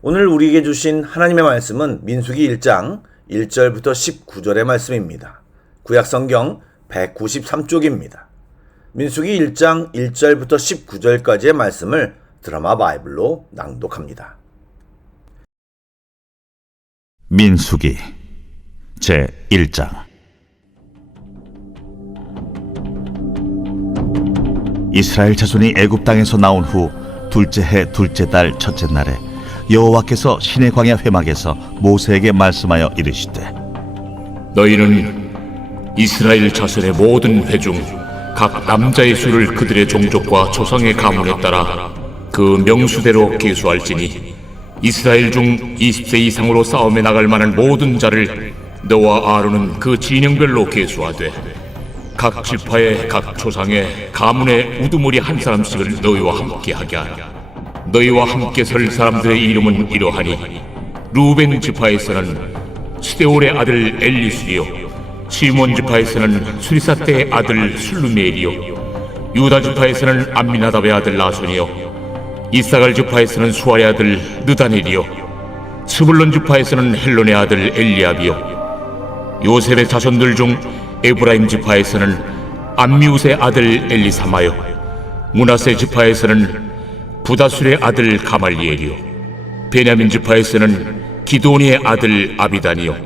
오늘 우리에게 주신 하나님의 말씀은 민수기 1장 1절부터 19절의 말씀입니다. 구약성경 193쪽입니다. 민수기 1장 1절부터 19절까지의 말씀을 드라마 바이블로 낭독합니다. 민수기 제1장. 이스라엘 자손이 애굽 땅에서 나온 후 둘째 해 둘째 달 첫째 날에 여호와께서 시내 광야 회막에서 모세에게 말씀하여 이르시되, 너희는 이스라엘 자손의 모든 회 중 각 남자의 수를 그들의 종족과 조상의 가문에 따라 그 명수대로 계수할지니 이스라엘 중 20세 이상으로 싸움에 나갈 만한 모든 자를 너와 아론은 그 진영별로 계수하되 각 지파의 각 조상의 가문의 우두머리 한 사람씩을 너희와 함께 하게 하라. 너희와 함께 설 사람들의 이름은 이러하니 루벤 지파에서는 스데올의 아들 엘리술이요, 시몬 지파에서는 수리사떼의 아들 술루메엘이요, 유다 지파에서는 암미나답의 아들 나손이요, 이사갈 지파에서는 수아의 아들 느다넬이요, 스불론 지파에서는 헬론의 아들 엘리압이요, 요셉의 자손들 중 에브라임 지파에서는 암미우스의 아들 엘리사마요, 므낫세 지파에서는 부다술의 아들 가말리엘이요, 베냐민 지파에서는 기도니의 아들 아비단이요,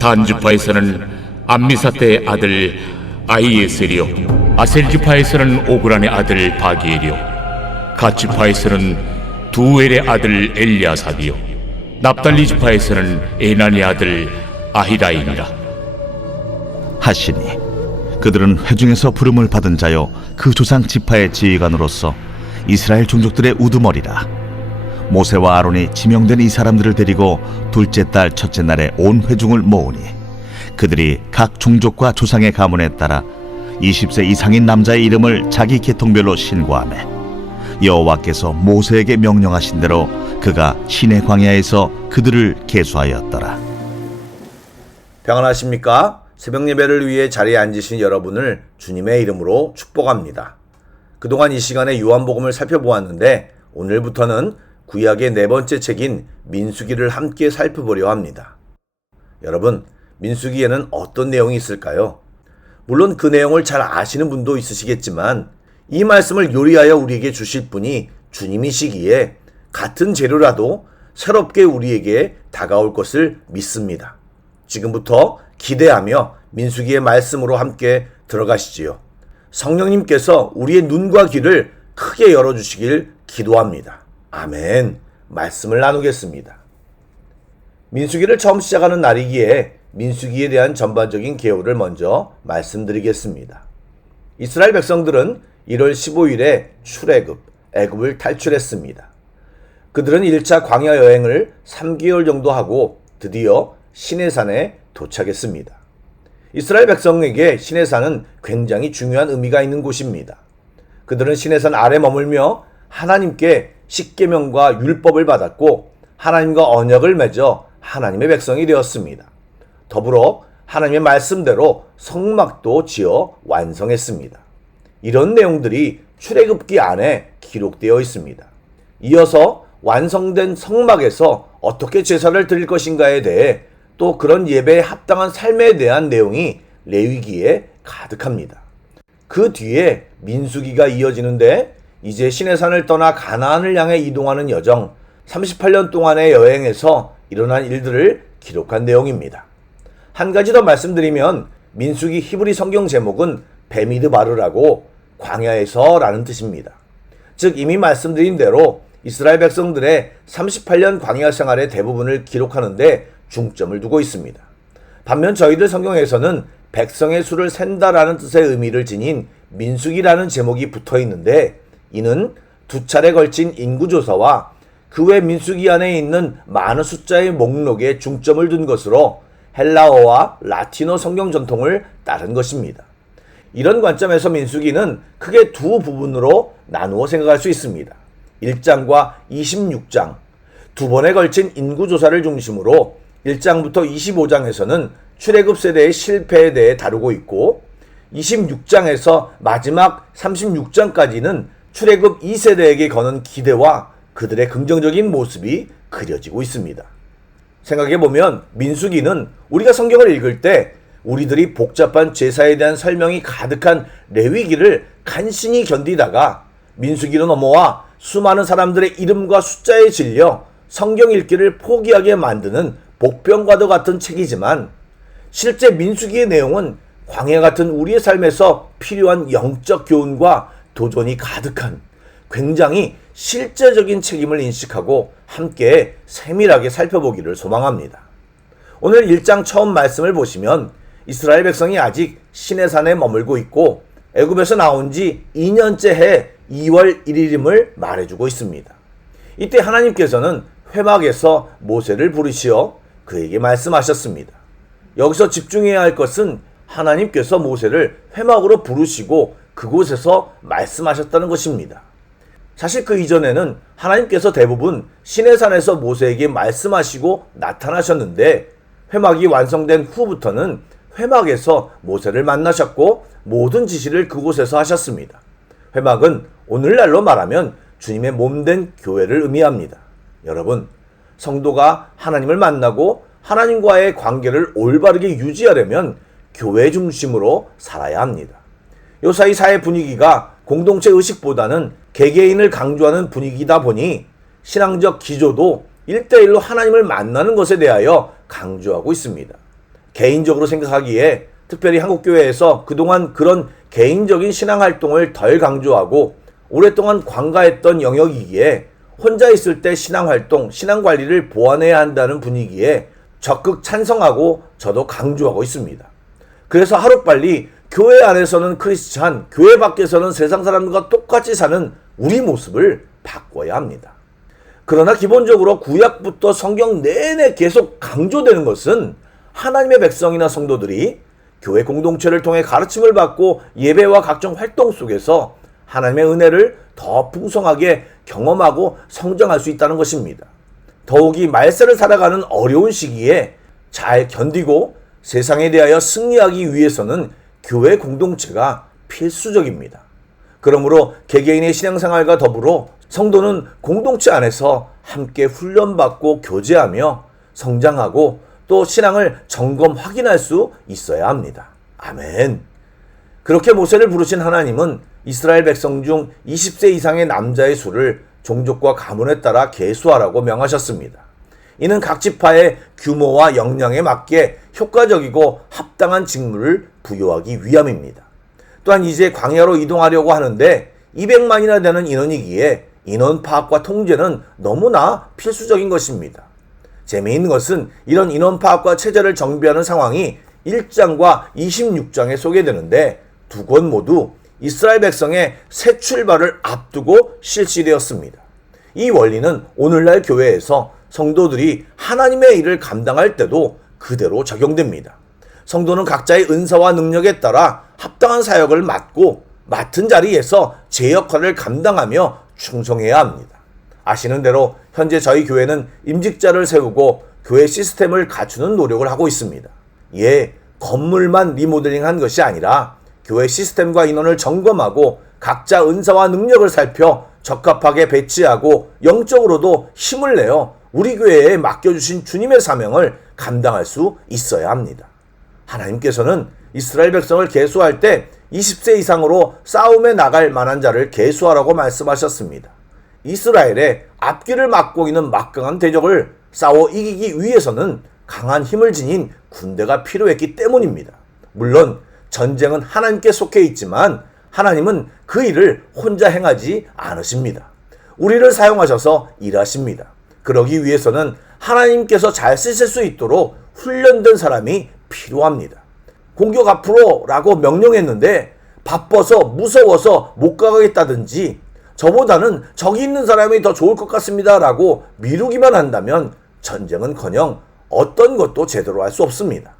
단 지파에서는 암미사떼의 아들 아히에셀이요, 아셀 지파에서는 오그란의 아들 바기엘이요, 갓 지파에서는 두엘의 아들 엘리아삽이요, 납달리 지파에서는 에난의 아들 아히라인이라 하시니 그들은 회중에서 부름을 받은 자요 그 조상 지파의 지휘관으로서 이스라엘 종족들의 우두머리라. 모세와 아론이 지명된 이 사람들을 데리고 둘째 달 첫째 날에 온 회중을 모으니 그들이 각 종족과 조상의 가문에 따라 20세 이상인 남자의 이름을 자기 계통별로 신고하매, 여호와께서 모세에게 명령하신 대로 그가 시내 광야에서 그들을 계수하였더라. 평안하십니까? 새벽 예배를 위해 자리에 앉으신 여러분을 주님의 이름으로 축복합니다. 그동안 이 시간에 요한복음을 살펴보았는데 오늘부터는 구약의 네 번째 책인 민수기를 함께 살펴보려 합니다. 여러분, 민수기에는 어떤 내용이 있을까요? 물론 그 내용을 잘 아시는 분도 있으시겠지만 이 말씀을 요리하여 우리에게 주실 분이 주님이시기에 같은 재료라도 새롭게 우리에게 다가올 것을 믿습니다. 지금부터 기대하며 민수기의 말씀으로 함께 들어가시지요. 성령님께서 우리의 눈과 귀를 크게 열어주시길 기도합니다. 아멘. 말씀을 나누겠습니다. 민수기를 처음 시작하는 날이기에 민수기에 대한 전반적인 개요를 먼저 말씀드리겠습니다. 이스라엘 백성들은 1월 15일에 출애굽, 애굽을 탈출했습니다. 그들은 1차 광야 여행을 3개월 정도 하고 드디어 시내산에 도착했습니다. 이스라엘 백성에게 시내산은 굉장히 중요한 의미가 있는 곳입니다. 그들은 시내산 아래 머물며 하나님께 십계명과 율법을 받았고 하나님과 언약을 맺어 하나님의 백성이 되었습니다. 더불어 하나님의 말씀대로 성막도 지어 완성했습니다. 이런 내용들이 출애굽기 안에 기록되어 있습니다. 이어서 완성된 성막에서 어떻게 제사를 드릴 것인가에 대해 또 그런 예배에 합당한 삶에 대한 내용이 레위기에 가득합니다. 그 뒤에 민수기가 이어지는데 이제 시내산을 떠나 가나안을 향해 이동하는 여정, 38년 동안의 여행에서 일어난 일들을 기록한 내용입니다. 한 가지 더 말씀드리면 민수기 히브리 성경 제목은 베미드바르라고 광야에서 라는 뜻입니다. 즉 이미 말씀드린 대로 이스라엘 백성들의 38년 광야 생활의 대부분을 기록하는데 중점을 두고 있습니다. 반면 저희들 성경에서는 백성의 수를 센다라는 뜻의 의미를 지닌 민수기라는 제목이 붙어 있는데 이는 두 차례 걸친 인구조사와 그 외 민수기 안에 있는 많은 숫자의 목록에 중점을 둔 것으로 헬라어와 라틴어 성경 전통을 따른 것입니다. 이런 관점에서 민수기는 크게 두 부분으로 나누어 생각할 수 있습니다. 1장과 26장, 두 번에 걸친 인구조사를 중심으로 1장부터 25장에서는 출애굽 세대의 실패에 대해 다루고 있고 26장에서 마지막 36장까지는 출애굽 2세대에게 거는 기대와 그들의 긍정적인 모습이 그려지고 있습니다. 생각해보면 민수기는 우리가 성경을 읽을 때 우리들이 복잡한 제사에 대한 설명이 가득한 레위기를 간신히 견디다가 민수기로 넘어와 수많은 사람들의 이름과 숫자에 질려 성경 읽기를 포기하게 만드는 복병과도 같은 책이지만 실제 민수기의 내용은 광야 같은 우리의 삶에서 필요한 영적 교훈과 도전이 가득한 굉장히 실제적인 책임을 인식하고 함께 세밀하게 살펴보기를 소망합니다. 오늘 1장 처음 말씀을 보시면 이스라엘 백성이 아직 시내산에 머물고 있고 애굽에서 나온 지 2년째 해 2월 1일임을 말해주고 있습니다. 이때 하나님께서는 회막에서 모세를 부르시어 그에게 말씀하셨습니다. 여기서 집중해야 할 것은 하나님께서 모세를 회막으로 부르시고 그곳에서 말씀하셨다는 것입니다. 사실 그 이전에는 하나님께서 대부분 시내산에서 모세에게 말씀하시고 나타나셨는데 회막이 완성된 후부터는 회막에서 모세를 만나셨고 모든 지시를 그곳에서 하셨습니다. 회막은 오늘날로 말하면 주님의 몸된 교회를 의미합니다. 여러분, 성도가 하나님을 만나고 하나님과의 관계를 올바르게 유지하려면 교회 중심으로 살아야 합니다. 요사이 사회 분위기가 공동체 의식보다는 개개인을 강조하는 분위기다 보니 신앙적 기조도 1대1로 하나님을 만나는 것에 대하여 강조하고 있습니다. 개인적으로 생각하기에 특별히 한국교회에서 그동안 그런 개인적인 신앙활동을 덜 강조하고 오랫동안 관가했던 영역이기에 혼자 있을 때 신앙활동, 신앙관리를 보완해야 한다는 분위기에 적극 찬성하고 저도 강조하고 있습니다. 그래서 하루빨리 교회 안에서는 크리스찬, 교회 밖에서는 세상 사람들과 똑같이 사는 우리 모습을 바꿔야 합니다. 그러나 기본적으로 구약부터 성경 내내 계속 강조되는 것은 하나님의 백성이나 성도들이 교회 공동체를 통해 가르침을 받고 예배와 각종 활동 속에서 하나님의 은혜를 더 풍성하게 경험하고 성장할 수 있다는 것입니다. 더욱이 말세를 살아가는 어려운 시기에 잘 견디고 세상에 대하여 승리하기 위해서는 교회 공동체가 필수적입니다. 그러므로 개개인의 신앙생활과 더불어 성도는 공동체 안에서 함께 훈련받고 교제하며 성장하고 또 신앙을 점검 확인할 수 있어야 합니다. 아멘. 그렇게 모세를 부르신 하나님은 이스라엘 백성 중 20세 이상의 남자의 수를 종족과 가문에 따라 계수하라고 명하셨습니다. 이는 각 지파의 규모와 역량에 맞게 효과적이고 합당한 직무를 부여하기 위함입니다. 또한 이제 광야로 이동하려고 하는데 200만이나 되는 인원이기에 인원 파악과 통제는 너무나 필수적인 것입니다. 재미있는 것은 이런 인원 파악과 체제를 정비하는 상황이 1장과 26장에 소개되는데 두 권 모두 이스라엘 백성의 새 출발을 앞두고 실시되었습니다. 이 원리는 오늘날 교회에서 성도들이 하나님의 일을 감당할 때도 그대로 적용됩니다. 성도는 각자의 은사와 능력에 따라 합당한 사역을 맡고 맡은 자리에서 제 역할을 감당하며 충성해야 합니다. 아시는 대로 현재 저희 교회는 임직자를 세우고 교회 시스템을 갖추는 노력을 하고 있습니다. 건물만 리모델링한 것이 아니라 교회 시스템과 인원을 점검하고 각자 은사와 능력을 살펴 적합하게 배치하고 영적으로도 힘을 내어 우리 교회에 맡겨주신 주님의 사명을 감당할 수 있어야 합니다. 하나님께서는 이스라엘 백성을 계수할 때 20세 이상으로 싸움에 나갈 만한 자를 계수하라고 말씀하셨습니다. 이스라엘의 앞길을 막고 있는 막강한 대적을 싸워 이기기 위해서는 강한 힘을 지닌 군대가 필요했기 때문입니다. 물론 전쟁은 하나님께 속해 있지만 하나님은 그 일을 혼자 행하지 않으십니다. 우리를 사용하셔서 일하십니다. 그러기 위해서는 하나님께서 잘 쓰실 수 있도록 훈련된 사람이 필요합니다. 공격 앞으로 라고 명령했는데 바빠서 무서워서 못 가겠다든지 저보다는 저기 있는 사람이 더 좋을 것 같습니다 라고 미루기만 한다면 전쟁은커녕 어떤 것도 제대로 할 수 없습니다.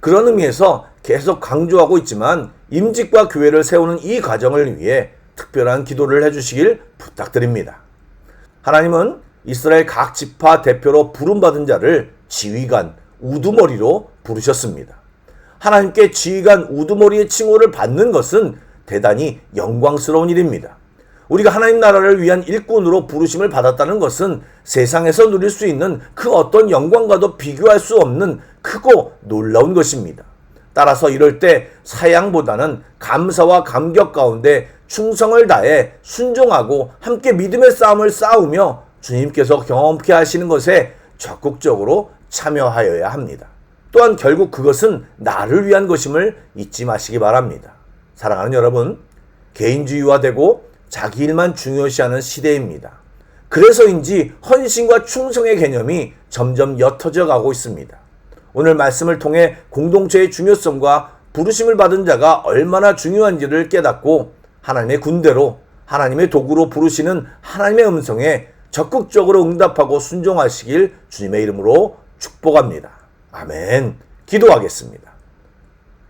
그런 의미에서 계속 강조하고 있지만 임직과 교회를 세우는 이 과정을 위해 특별한 기도를 해주시길 부탁드립니다. 하나님은 이스라엘 각 지파 대표로 부름받은 자를 지휘관, 우두머리로 부르셨습니다. 하나님께 지휘관, 우두머리의 칭호를 받는 것은 대단히 영광스러운 일입니다. 우리가 하나님 나라를 위한 일꾼으로 부르심을 받았다는 것은 세상에서 누릴 수 있는 그 어떤 영광과도 비교할 수 없는 크고 놀라운 것입니다. 따라서 이럴 때 사양보다는 감사와 감격 가운데 충성을 다해 순종하고 함께 믿음의 싸움을 싸우며 주님께서 경험케 하시는 것에 적극적으로 참여하여야 합니다. 또한 결국 그것은 나를 위한 것임을 잊지 마시기 바랍니다. 사랑하는 여러분, 개인주의화되고 자기 일만 중요시하는 시대입니다. 그래서인지 헌신과 충성의 개념이 점점 옅어져 가고 있습니다. 오늘 말씀을 통해 공동체의 중요성과 부르심을 받은 자가 얼마나 중요한지를 깨닫고 하나님의 군대로, 하나님의 도구로 부르시는 하나님의 음성에 적극적으로 응답하고 순종하시길 주님의 이름으로 축복합니다. 아멘. 기도하겠습니다.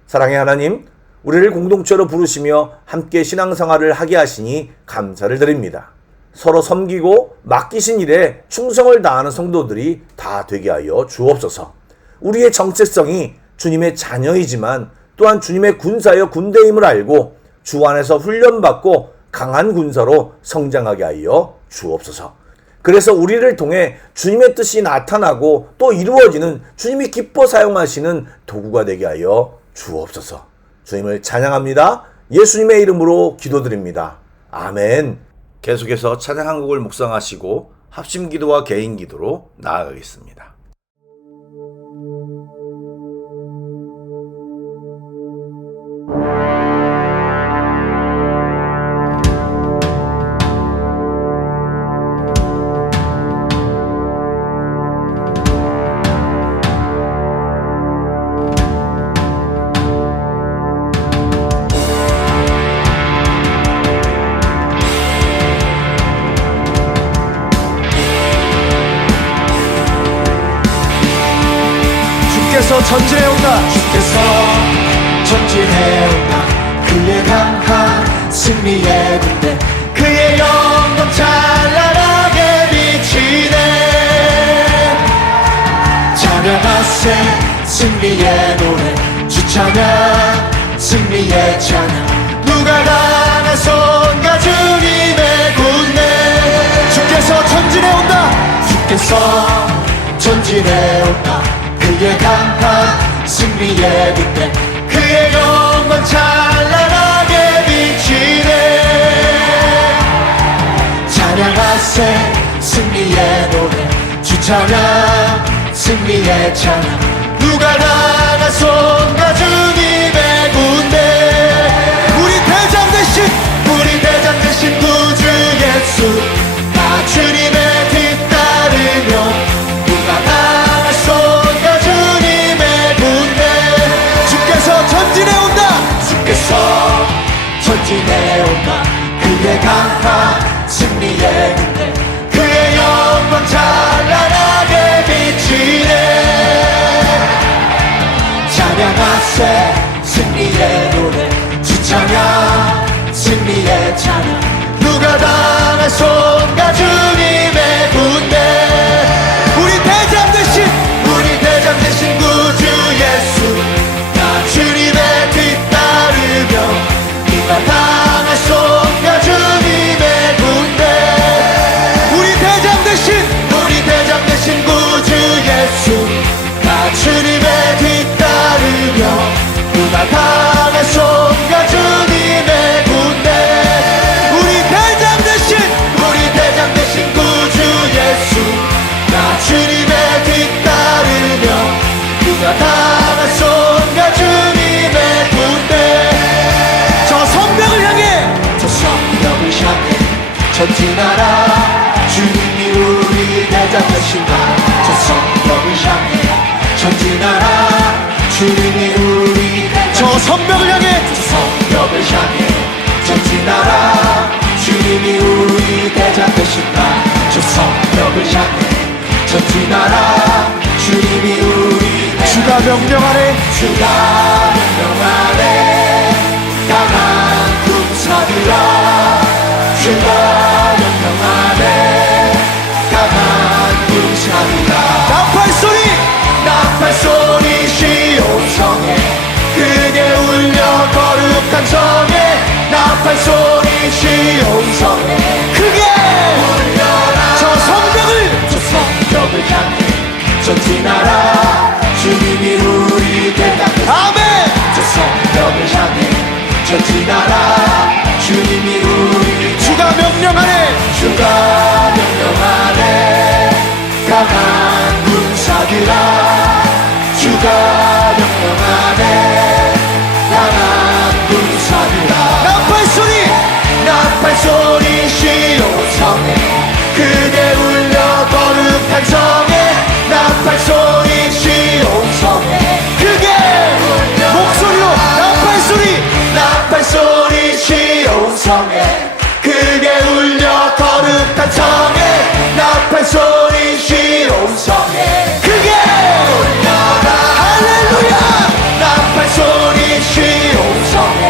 사랑의 하나님, 우리를 공동체로 부르시며 함께 신앙생활을 하게 하시니 감사를 드립니다. 서로 섬기고 맡기신 일에 충성을 다하는 성도들이 다 되게 하여 주옵소서. 우리의 정체성이 주님의 자녀이지만 또한 주님의 군사여 군대임을 알고 주 안에서 훈련받고 강한 군사로 성장하게 하여 주옵소서. 그래서 우리를 통해 주님의 뜻이 나타나고 또 이루어지는 주님이 기뻐 사용하시는 도구가 되게 하여 주옵소서. 주님을 찬양합니다. 예수님의 이름으로 기도드립니다. 아멘. 계속해서 찬양 한 곡을 묵상하시고 합심 기도와 개인 기도로 나아가겠습니다. 주께서 전진해온다. 주께서 전진해온다. 그의 강한 승리의 군대, 그의 영광 찬란하게 비치네. 찬양하세 승리의 노래, 주 찬양 승리의 찬양. 누가 강한 손과 주님의 군대. 주께서 전진해온다. 주께서 전진해온다. 그의 강한 승리의 군대, 그의 영광 찬란하게 비치네. 찬양하세 승리의 노래, 주 찬양 승리의 찬양. 누가 강한 손과 주님의 군대. 우리 대장 대신 구주 예수, 나 주님의 뒤따르며. 누가 강한 손과 주님의 군대. 주께서 전진해온다. 주께서 전진해온다. 그의 강한 승리의 군대, 그의 영광 찬란하게 비치네. 찬양하세 승리의 노래, 주 찬양 승리의 찬양. 누가 강한 손과 주님의 군대. 우리 대장 대신 구주 예수, 나 주님의 뒤따르며. 누가 강한 손과 주님의 군대. 우리 대장 대신 구주 예수, 나 주님의 뒤따르며. 누가 강한 손과 주님의 군대. 우리 대장 대신 구주 예수, 나 주님의 뒤따르며. 누가 강한 손과 주님의 군대. 저 성벽을 향해 전진하라. 주님이 우리 대장 되신다. 저 성벽을 향해 전진하라. 주님이 우리 대장. 저 성벽을 향해 성벽을 향해 전진하라. 주님이 우리 대장 되신다. 저 성벽을 향해 전진하라. 주님이 우리 대장. 주가 명령하네. 주가 명령하네. 강한 군사들아. 주가 명령하네. 강한 군사들아. 나팔 소리 시온성에 크게 울려 거룩한 성에. 나팔 소리 시온성에 성에 크게 울려 거룩한 성에 나팔 소리 시온 성에 크게 울려 목소리로 나팔 소리 나팔 소리 시온 성에 크게 울려 거룩한 성에 나팔 소리 시온 성에 크게 울려라 할렐루야 나팔 소리 시온 성에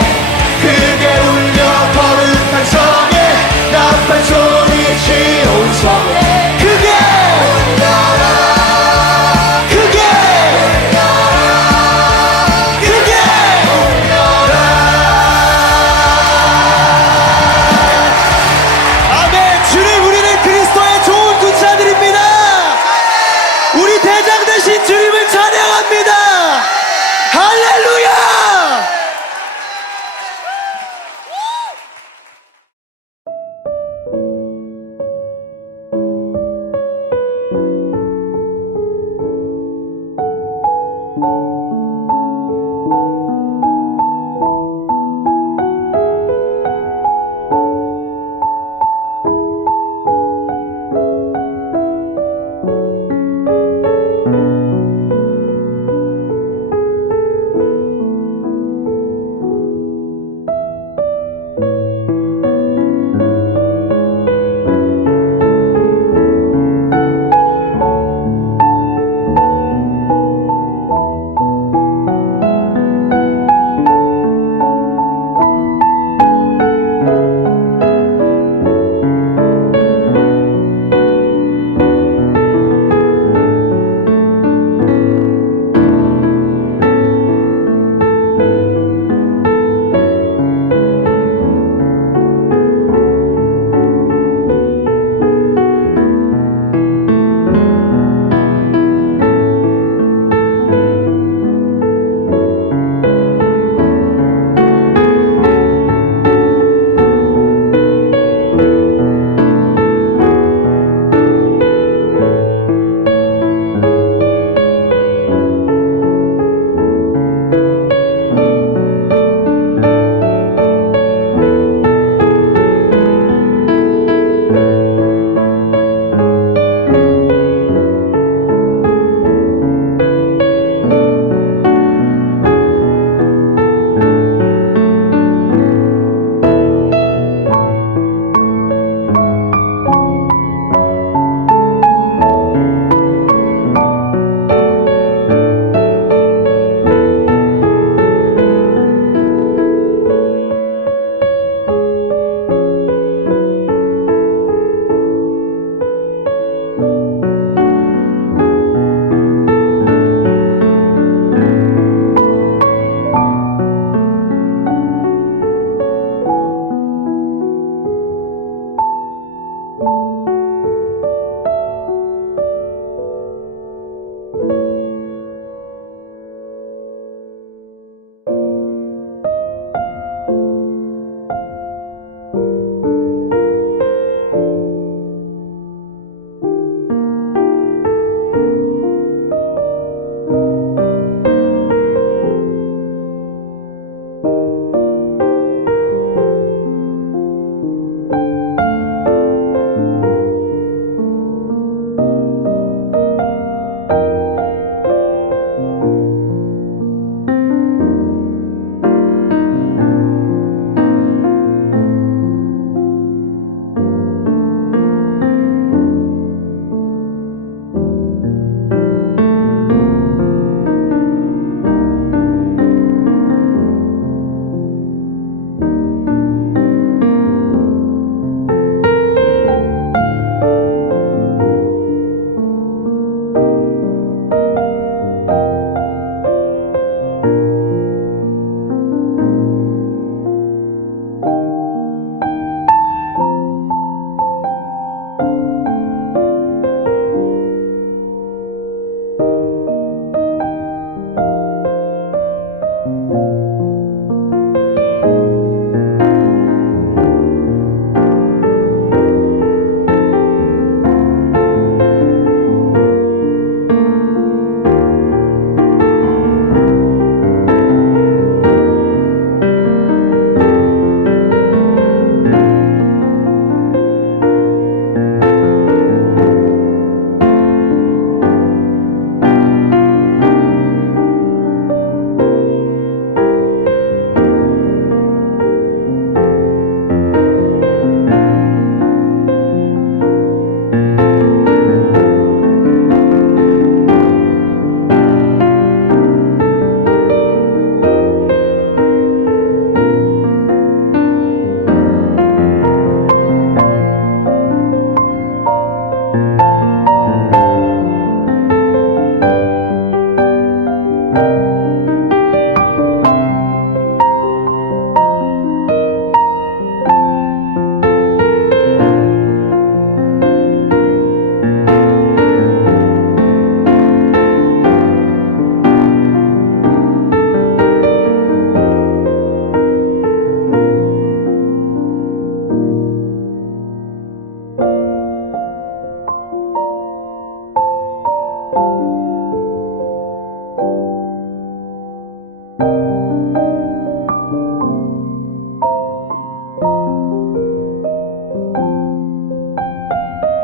크게 울려 거룩한 성에 나팔 소리 시온 성에 크게 울려라 크게 울려라 크게 울려라 아멘. 주님, 우리는 그리스도의 좋은 군사들입니다. 우리 대장 되신 주님을 찬양합니다. 할렐루야.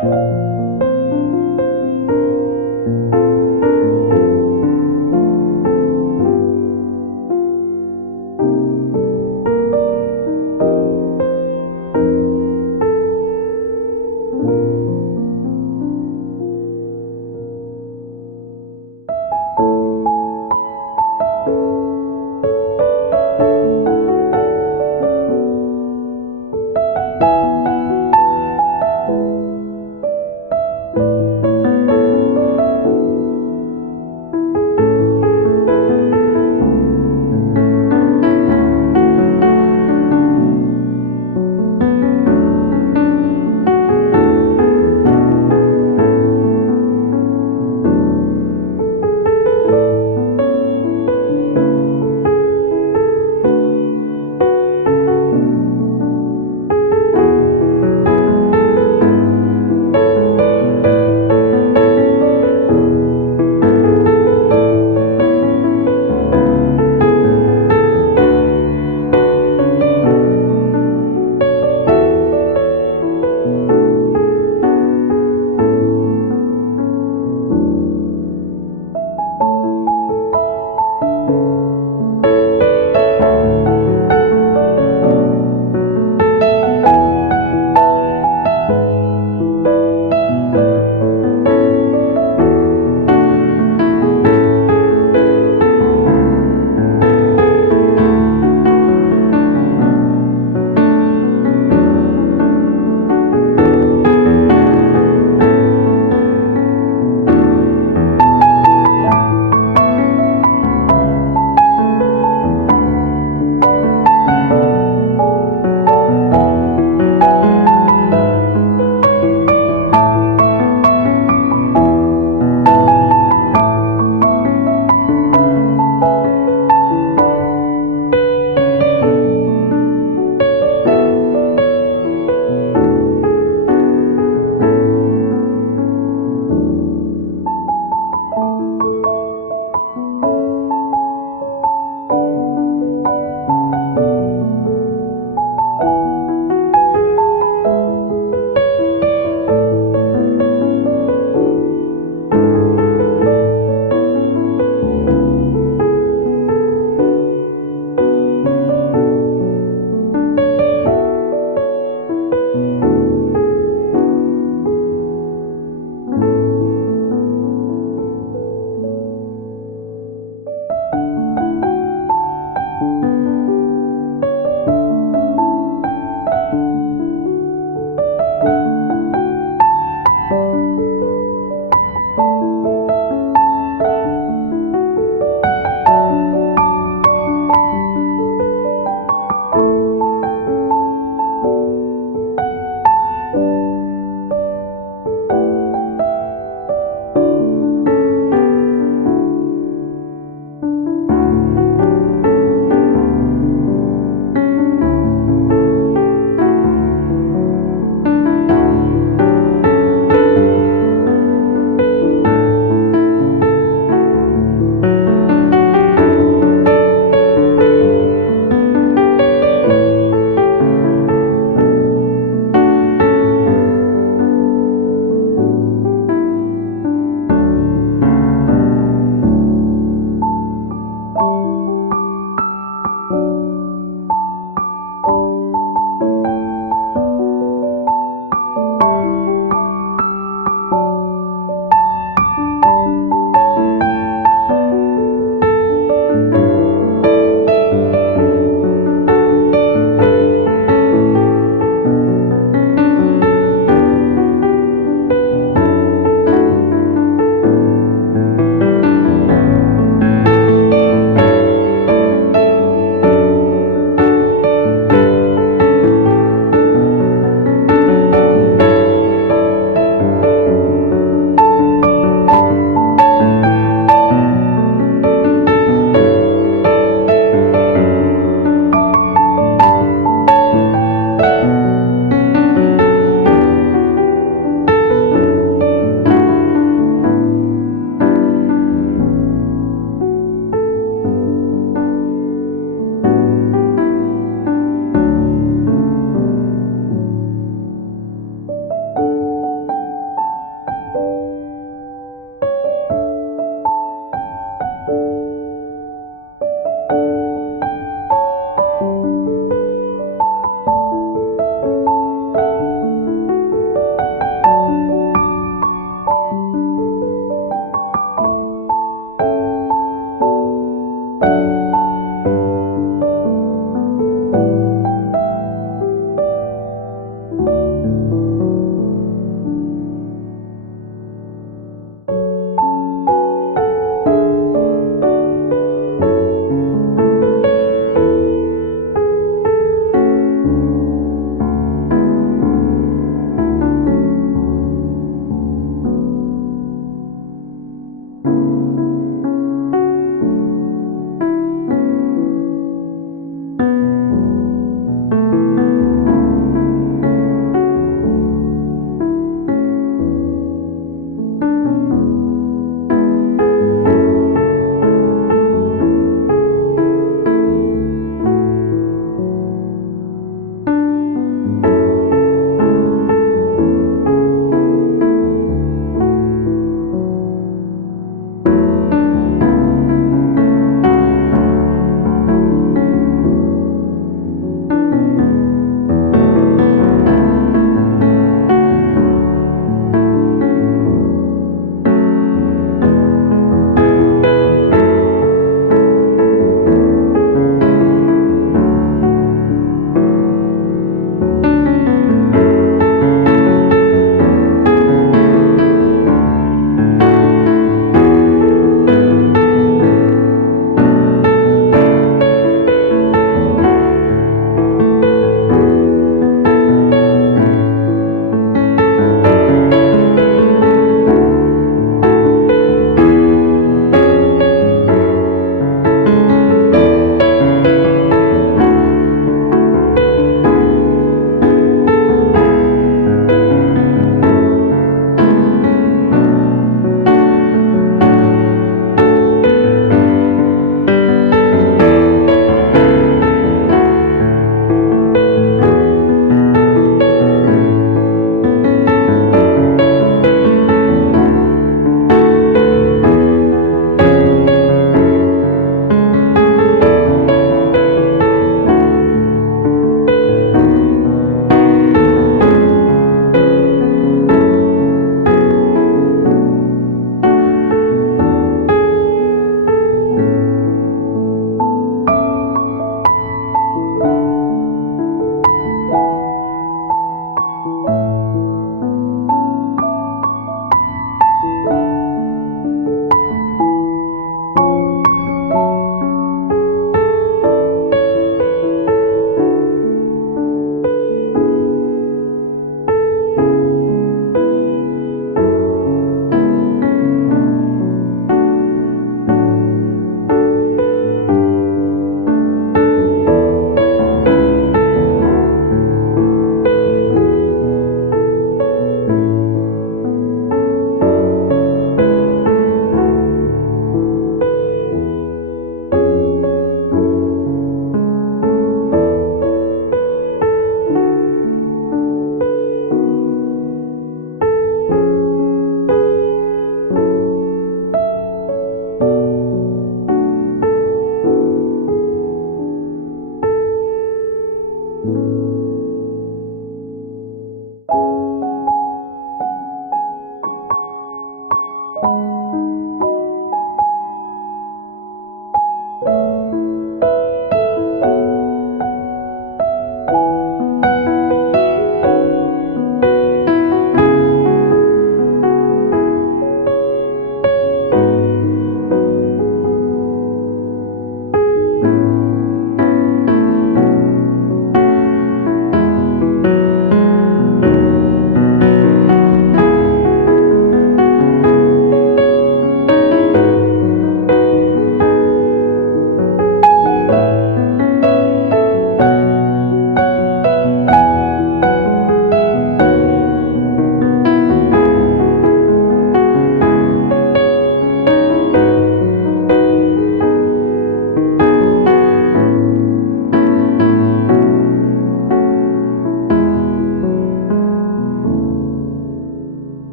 주